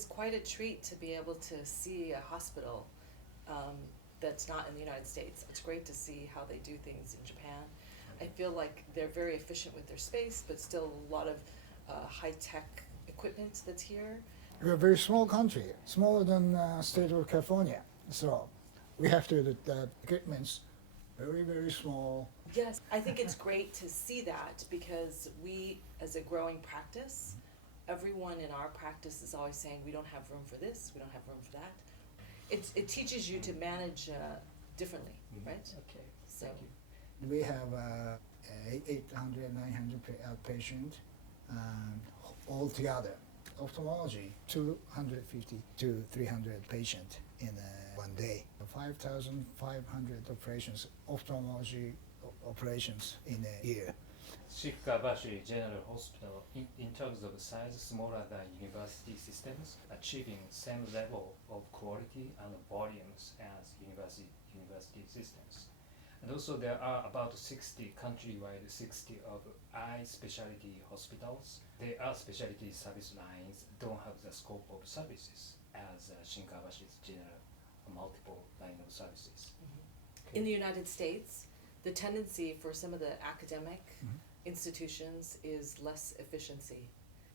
was quite a treat to be able to see a hospital that's not in the United States. It's great to see how they do things in Japan. I feel like they're very efficient with their space, but still a lot of high-tech equipment that's here. We're a very small country, smaller than state of California. So we have to do the equipment's very, very small. Yes, I think it's great to see that because we, as a growing practice, everyone in our practice is always saying we don't have room for this, we don't have room for that. It teaches you to manage differently, right? Okay, So thank you. We have 800, 900 patients altogether. Ophthalmology, 250 to 300 patients in one day. 5,500 operations, ophthalmology operations in a year. Shikabashi General Hospital, in terms of size, smaller than university systems, achieving same level of quality and volumes as university systems. And also there are about 60 countrywide, 60 of eye specialty hospitals. There are specialty service lines, don't have the scope of services as Shinkabashi's general multiple line of services. mm-hmm. In the United States, the tendency for some of the academic institutions is less efficiency.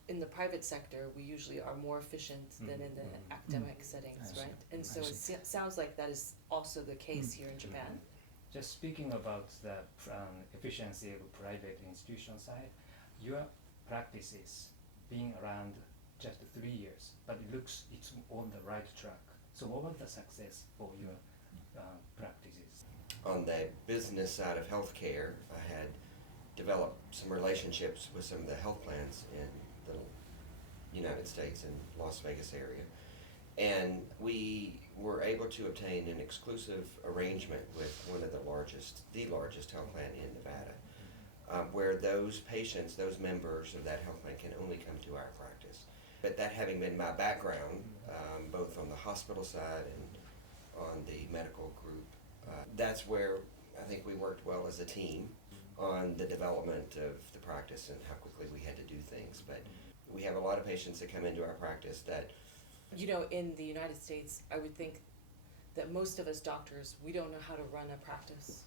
In the private sector, we usually are more efficient than in the academic settings, right? And so it sounds like that is also the case here in Japan. Just speaking about the efficiency of private institution side, your practice is being around just 3 years, but it looks it's on the right track. So what was the success for your practices? On the business side of healthcare, I had developed some relationships with some of the health plans in the United States and Las Vegas area. And we were able to obtain an exclusive arrangement with one of the largest health plan in Nevada, where those patients, those members of that health plan can only come to our practice. But that having been my background, both on the hospital side and on the medical group, that's where I think we worked well as a team on the development of the practice and how quickly we had to do things. But we have a lot of patients that come into our practice that In the United States, I would think that most of us doctors, we don't know how to run a practice,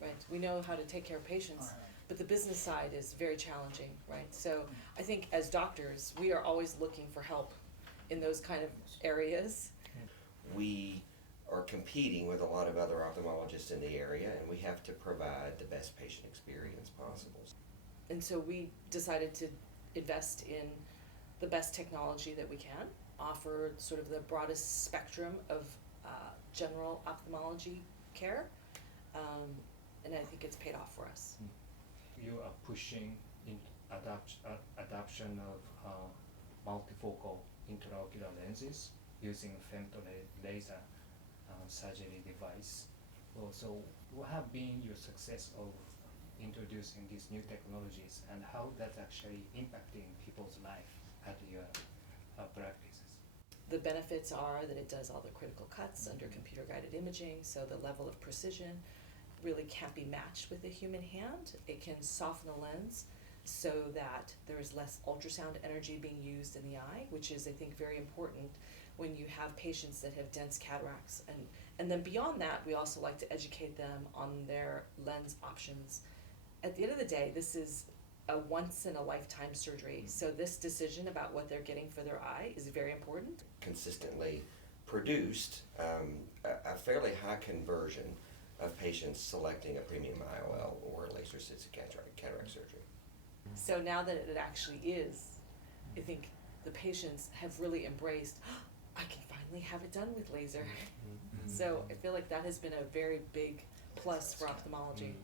right? We know how to take care of patients, but the business side is very challenging, right? So I think as doctors, we are always looking for help in those kind of areas. we are competing with a lot of other ophthalmologists in the area, and we have to provide the best patient experience possible. And so we decided to invest in the best technology that we can, offer sort of the broadest spectrum of general ophthalmology care, and I think it's paid off for us. You are pushing in adoption of multifocal intraocular lenses using femto laser surgery device. So what have been your success of introducing these new technologies, and how that's actually impacting people's life at your practices? The benefits are that it does all the critical cuts under computer-guided imaging, so the level of precision really can't be matched with a human hand. It can soften the lens so that there is less ultrasound energy being used in the eye, which is, I think, very important when you have patients that have dense cataracts. And then beyond that, we also like to educate them on their lens options. At the end of the day, this is a once-in-a-lifetime surgery, so this decision about what they're getting for their eye is very important. Consistently produced a fairly high conversion of patients selecting a premium IOL or a laser-assisted cataract surgery. So now that it actually is, I think the patients have really embraced, I can finally have it done with laser. So I feel like that has been a very big plus for ophthalmology.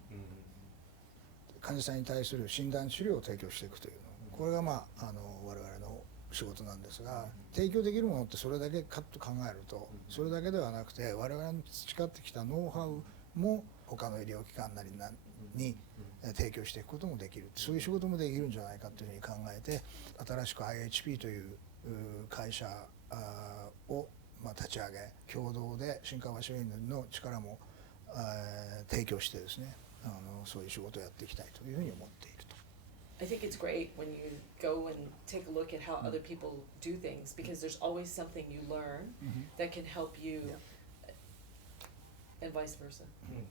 患者さんに対する診断治療を提供していくというの、これが我々の仕事なんですが、提供できるものってそれだけかと考えると、それだけではなくて我々の培ってきたノウハウも他の医療機関なりに提供していくこともできる、そういう仕事もできるんじゃないかというふうに考えて、新しく IHP という会社を立ち上げ、共同で新川橋病院の力も提供してですね、そういう仕事をやっていきたいというふうに思っていると。I think it's great when you go and take a look at how other people do things, because there's always something you learn that can help you, and vice versa. Right?